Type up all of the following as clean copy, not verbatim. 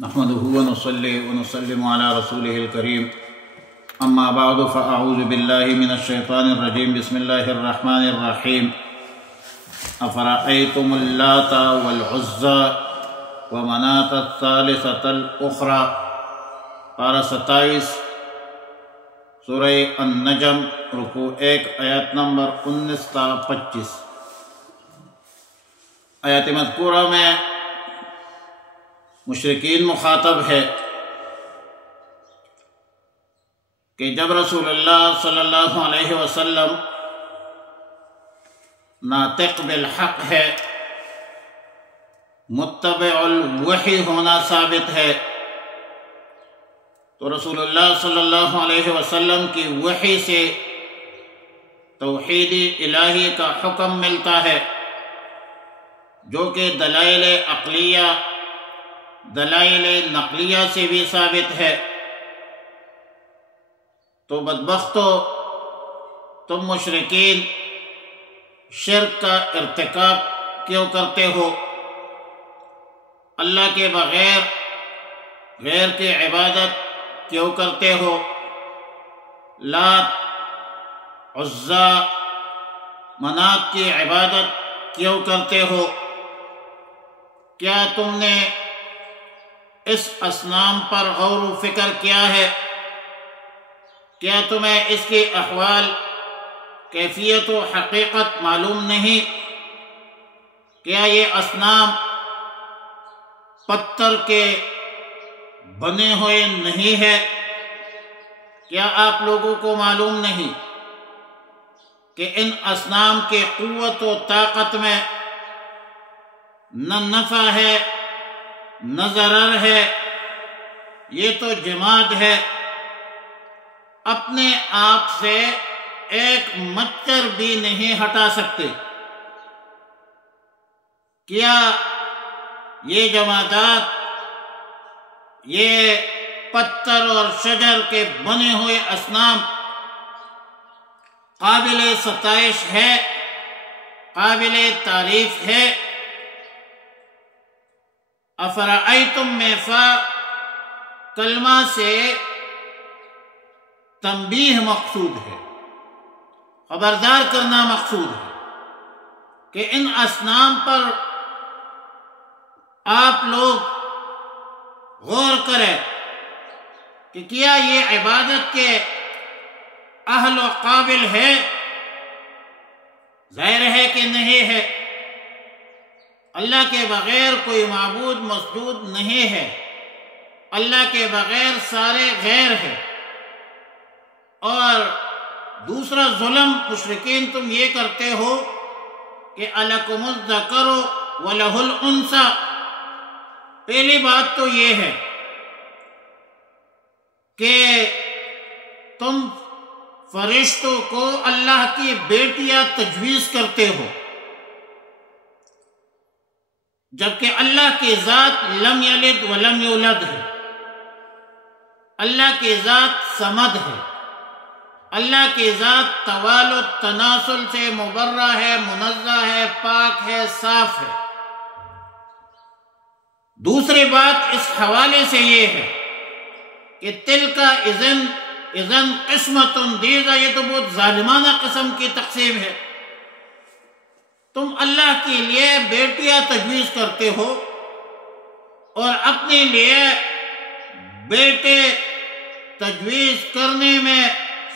نحمده ونصلي ونسلم على رسوله الكريم اما بعد فاعوذ بالله من الشيطان الرجيم بسم الله الرحمن الرحيم افرأيتم اللات والعزى ومناة الثالثة الاخرى پارہ 27 سورہ النجم رکوع 1 آیت نمبر 19 تا 25۔ آیات مذکورہ میں مشرکین مخاطب ہے کہ جب رسول اللہ صلی اللہ علیہ وسلم ناطق بالحق ہے، متبع الوحی ہونا ثابت ہے، تو رسول اللہ صلی اللہ علیہ وسلم کی وحی سے توحید الہی کا حکم ملتا ہے، جو کہ دلائل عقلیہ دلائل نقلیہ سے بھی ثابت ہے۔ تو بدبختو، تم مشرکین شرک کا ارتکاب کیوں کرتے ہو؟ اللہ کے بغیر غیر کی عبادت کیوں کرتے ہو؟ لات، عزیٰ، منات کی عبادت کیوں کرتے ہو؟ کیا تم نے اس اصنام پر غور و فکر کیا ہے؟ کیا تمہیں اس کے احوال، کیفیت و حقیقت معلوم نہیں؟ کیا یہ اصنام پتھر کے بنے ہوئے نہیں ہے؟ کیا آپ لوگوں کو معلوم نہیں کہ ان اصنام کے قوت و طاقت میں نہ نفع ہے نہ ضرر ہے؟ یہ تو جماد ہے، اپنے آپ سے ایک مچھر بھی نہیں ہٹا سکتے۔ کیا یہ جمادات، یہ پتھر اور شجر کے بنے ہوئے اصنام قابل ستائش ہے، قابل تعریف ہے؟ افرأیتم میں فا کلمہ سے تنبیہ مقصود ہے، خبردار کرنا مقصود ہے کہ ان اصنام پر آپ لوگ غور کریں کہ کیا یہ عبادت کے اہل و قابل ہے؟ ظاہر ہے کہ نہیں ہے۔ اللہ کے بغیر کوئی معبود مسجود نہیں ہے، اللہ کے بغیر سارے غیر ہیں۔ اور دوسرا ظلم مشرکین تم یہ کرتے ہو کہ اَلَکُمُ الذَّکَرُ وَلَهُ الْأُنثىٰ۔ پہلی بات تو یہ ہے کہ تم فرشتوں کو اللہ کی بیٹیاں تجویز کرتے ہو، جبکہ اللہ کی ذات لم یلد ولم یولد ہے، اللہ کی ذات صمد ہے، اللہ کی ذات توالد تناسل سے مبرہ ہے، منزہ ہے، پاک ہے، صاف ہے۔ دوسری بات اس حوالے سے یہ ہے کہ تلک اذن قسمۃ ضیزہ، یہ تو بہت ظالمانہ قسم کی تقسیم ہے۔ تم اللہ کے لیے بیٹیاں تجویز کرتے ہو اور اپنے لیے بیٹے تجویز کرنے میں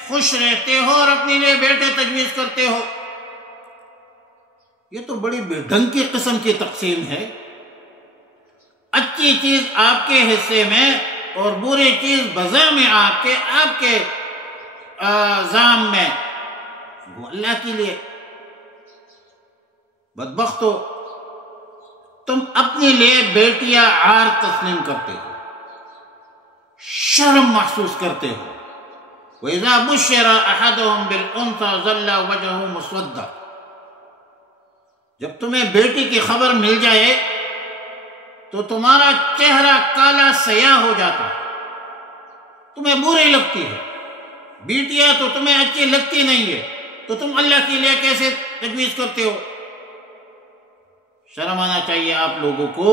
خوش رہتے ہو اور اپنے لیے بیٹے تجویز کرتے ہو۔ یہ تو بڑی بے ڈھنگ کی قسم کی تقسیم ہے۔ اچھی چیز آپ کے حصے میں اور بری چیز بذا میں آپ کے ذام میں، وہ اللہ کے لیے۔ بدبختو، تم اپنے لیے بیٹیاں عار تسلیم کرتے ہو، شرم محسوس کرتے ہو۔ وَإِذَا بُشِّرَ أَحَدُهُمْ بِالْأُنثىٰ ظَلَّ وَجْهُهُ مُسْوَدًّا۔ جب تمہیں بیٹی کی خبر مل جائے تو تمہارا چہرہ کالا سیاہ ہو جاتا ہے، تمہیں بری لگتی ہے۔ بیٹیاں تو تمہیں اچھی لگتی نہیں ہے، تو تم اللہ کے لیے کیسے تجویز کرتے ہو؟ شرم آنا چاہیے آپ لوگوں کو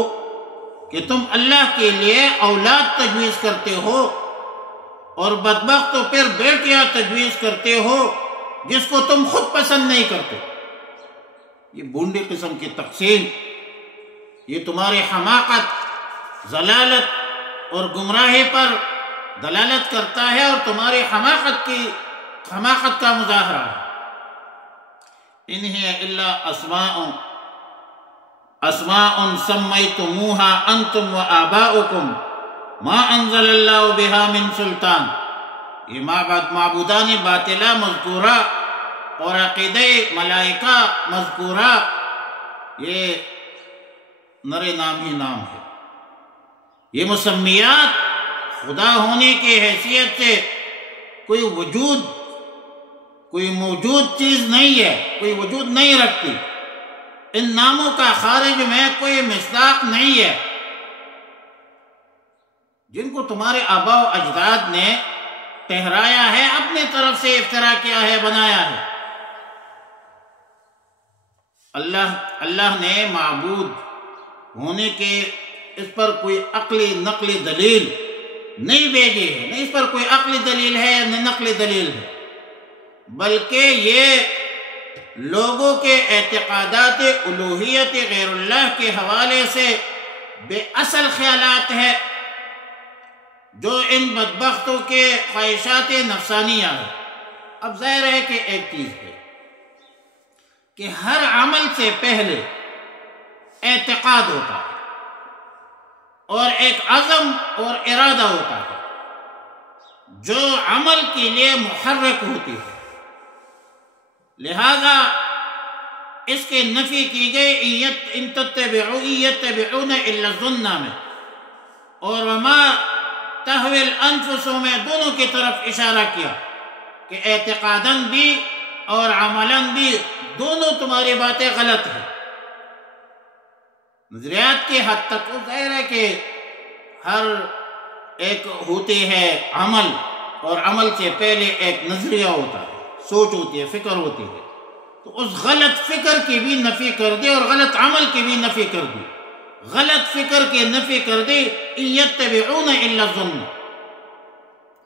کہ تم اللہ کے لیے اولاد تجویز کرتے ہو اور بدبخت تو پھر بیٹیاں تجویز کرتے ہو جس کو تم خود پسند نہیں کرتے. یہ بونڈی قسم کی تقسیم، یہ تمہاری حماقت، ضلالت اور گمراہی پر دلالت کرتا ہے اور تمہاری حماقت کا مظاہرہ ہے. ان ہی الا اسماء سمیتموها انتم وآباؤکم ما انزل اللہ بها من سلطان. یہ معبودان باطلہ مذکورہ اور عقیدہ ملائکہ مذکورہ، یہ نرے نام ہی نام ہے. یہ مسمیات خدا ہونے کی حیثیت سے کوئی موجود چیز نہیں ہے، کوئی وجود نہیں رکھتی. ان ناموں کا خارج میں کوئی مصداق نہیں ہے. جن کو تمہارے آباء و اجداد نے ٹھہرایا ہے، اپنے طرف سے افترا کیا ہے، بنایا ہے. اللہ نے معبود ہونے کے اس پر کوئی عقلی نقلی دلیل نہیں بھیجی ہے، نہ اس پر کوئی عقلی دلیل ہے نہ نقلی دلیل ہے، بلکہ یہ لوگوں کے اعتقادات الوہیت غیر اللہ کے حوالے سے بے اصل خیالات ہے جو ان بدبختوں کے خواہشات نفسانیہ ہیں. اب ظاہر ہے کہ ایک چیز ہے کہ ہر عمل سے پہلے اعتقاد ہوتا ہے اور ایک عزم اور ارادہ ہوتا ہے جو عمل کے لیے محرک ہوتی ہے. لہذا اس کے نفی کی گئی ان یتبعون الا الظن میں اور وما تہوی الانفس میں دونوں کی طرف اشارہ کیا کہ اعتقاداً بھی اور عملاً بھی دونوں تمہاری باتیں غلط ہیں. نظریات کی حد تک ظاہر ہے کہ ہر ایک ہوتی ہے عمل، اور عمل سے پہلے ایک نظریہ ہوتا ہے، سوچ ہوتی ہے، فکر ہوتی ہے. تو اس غلط فکر کی بھی نفی کر دی اور غلط عمل کی بھی نفی کر دی. غلط فکر کی نفی کر دی ان یتبعون الا الظن،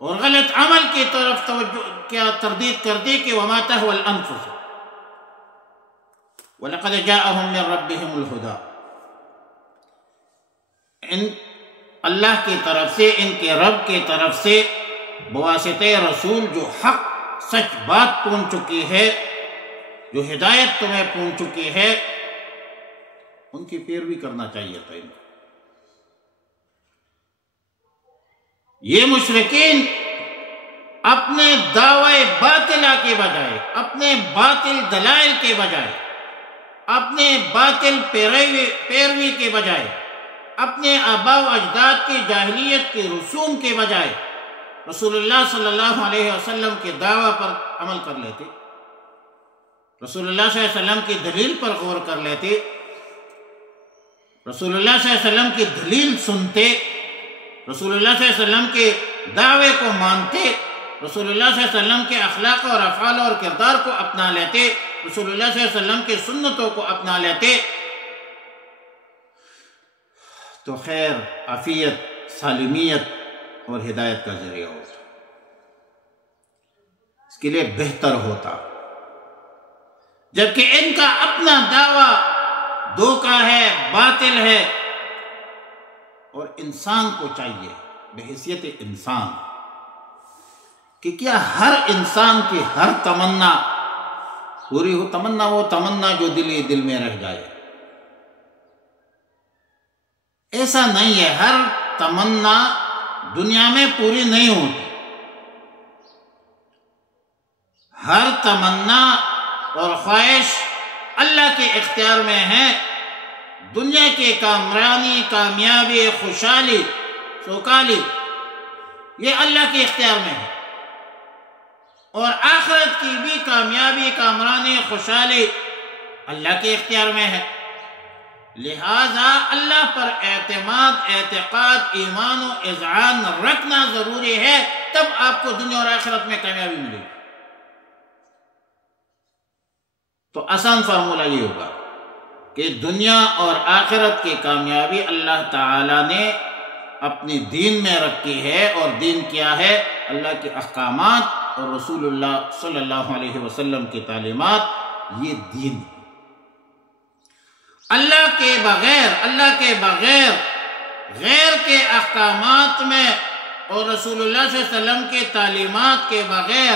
اور غلط عمل کی طرف توجہ تردید کر دی کہ وما تہوی الانفس وَلَقَدْ جَاءَهُم مِّن رَّبِّهِمُ الْهُدَىٰ. اللہ کی طرف سے، ان کے رب کی طرف سے بواسطہ رسول جو حق سچ بات پہنچ چکی ہے، جو ہدایت تمہیں پہنچ چکی ہے، ان کی پیروی کرنا چاہیے تھا. ان کو یہ مشرکین اپنے دعوی باطلہ کے بجائے، اپنے باطل دلائل کے بجائے، اپنے باطل پیروی کے بجائے، اپنے آباء و اجداد کی جاہلیت کے رسوم کے بجائے رسول اللہ صلی اللہ علیہ وسلم کے دعویٰ پر عمل کر لیتے، رسول اللہ صلی اللہ علیہ وسلم کی دلیل پر غور کر لیتے، رسول اللہ صلی اللہ علیہ وسلم کی دلیل سنتے، رسول اللہ صلی اللہ علیہ وسلم کے دعوے کو مانتے، رسول اللہ صلی اللہ علیہ وسلم کے اخلاق اور افعال اور کردار کو اپنا لیتے، رسول اللہ صلی اللہ علیہ وسلم کی سنتوں کو اپنا لیتے، تو خیر، عافیت، سالمیت اور ہدایت کا ذریعہ ہوتا. اس کے لیے بہتر ہوتا. جبکہ ان کا اپنا دعویٰ دھوکہ ہے، باطل ہے، اور انسان کو چاہیے بحیثیت انسان کہ کیا ہر انسان کی ہر تمنا پوری ہو. تمنا وہ تمنا جو دل میں رہ جائے، ایسا نہیں ہے. ہر تمنا دنیا میں پوری نہیں ہوتی. ہر تمنا اور خواہش اللہ کے اختیار میں ہے. دنیا کی کامرانی، کامیابی، خوشحالی، سوکالی، یہ اللہ کے اختیار میں ہے، اور آخرت کی بھی کامیابی، کامرانی، خوشحالی اللہ کے اختیار میں ہے. لہذا اللہ پر اعتماد، اعتقاد، ایمان و اذعان رکھنا ضروری ہے، تب آپ کو دنیا اور آخرت میں کامیابی ملے گی. تو آسان فارمولہ یہ ہوگا کہ دنیا اور آخرت کی کامیابی اللہ تعالیٰ نے اپنی دین میں رکھی ہے، اور دین کیا ہے؟ اللہ کے احکامات اور رسول اللہ صلی اللہ علیہ وسلم کی تعلیمات، یہ دین۔ اللہ کے بغیر غیر کے احکامات میں اور رسول اللہ صلی اللہ علیہ وسلم کے تعلیمات کے بغیر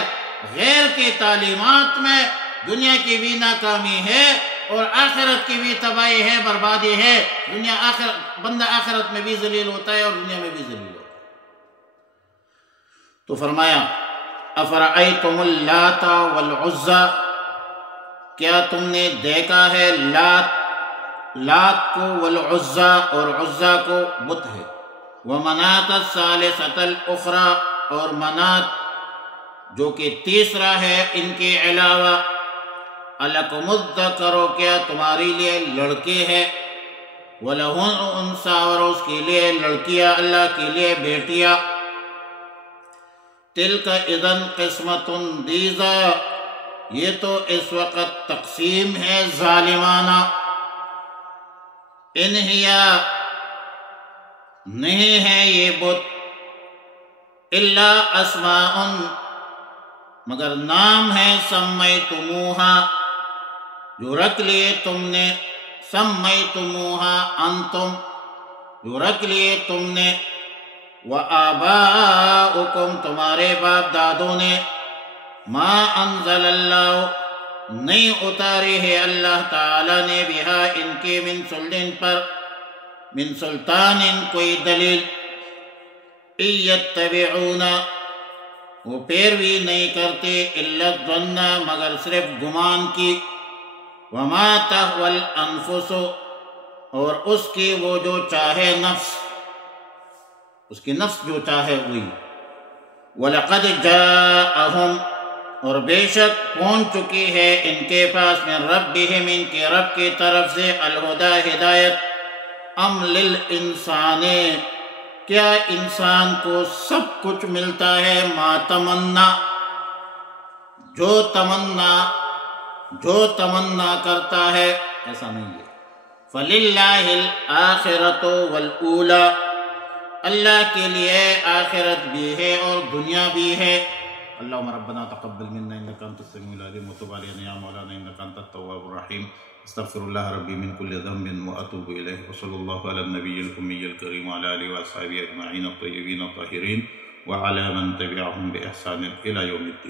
غیر کے تعلیمات میں دنیا کی بھی ناکامی ہے اور آخرت کی بھی تباہی ہے، بربادی ہے۔ بندہ آخرت میں بھی ذلیل ہوتا ہے اور دنیا میں بھی ذلیل ہوتا ہے۔ تو فرمایا افرأیتم اللات والعزی، کیا تم نے دیکھا ہے لات کو، والعزی اور عزی کو بت ہے، ومناۃ الثالثۃ الاخری اور منات جو کہ تیسرا ہے ان کے علاوہ، الکم الذکر، کیا تمہارے لیے لڑکے ہیں، وَلَهُ الْأُنثىٰ اور اس کے لیے لڑکیاں، اللہ کے لیے بیٹیاں، تلک اذن قسمۃ ضیزی، یہ تو اس وقت تقسیم ہے ظالمانہ، ان ہی نہیں ہے یہ بت، الا اسماء مگر نام ہے، سمیتموہا جو رکھ لیے تم نے، سمیتموہا انتم جو رکھ لیے تم نے، وآباؤکم تمہارے باپ دادوں نے، ما انزل اللہ نہیں اتاری ہے اللہ تعالیٰ نے، بہا ان کے، من سلطان کوئی دلیل، ان یتبعون وہ پیروی نہیں کرتے، الا الظن مگر صرف گمان کی، وما تہوی الانفس اور اس کی وہ جو چاہے نفس، اس کی نفس جو چاہے وہی، وَلَقَدْ جَاءَهُمْ اور بے شک پہنچ چکی ہے ان کے پاس، من ربہم ان کے رب کی طرف سے، الہدیٰ ہدایت، ام للانسان کیا انسان کو سب کچھ ملتا ہے، ما تمنا جو تمنا کرتا ہے، ایسا نہیں ہے، فللہ الآخرۃ والأولی اللہ کے لیے آخرت بھی ہے اور دنیا بھی ہے۔ اللہم ربنا تقبل منا انک انت السمیع العلیم وتب علینا یا مولانا انک انت التواب الرحیم، استغفر اللہ ربی من کل ذنب واتوب الیہ، وصلی اللہ علی النبی الامی الکریم وعلی آلہ واصحابہ اجمعین الطیبین الطاہرین وعلی من تبعہم بإحسان الی یوم الدین۔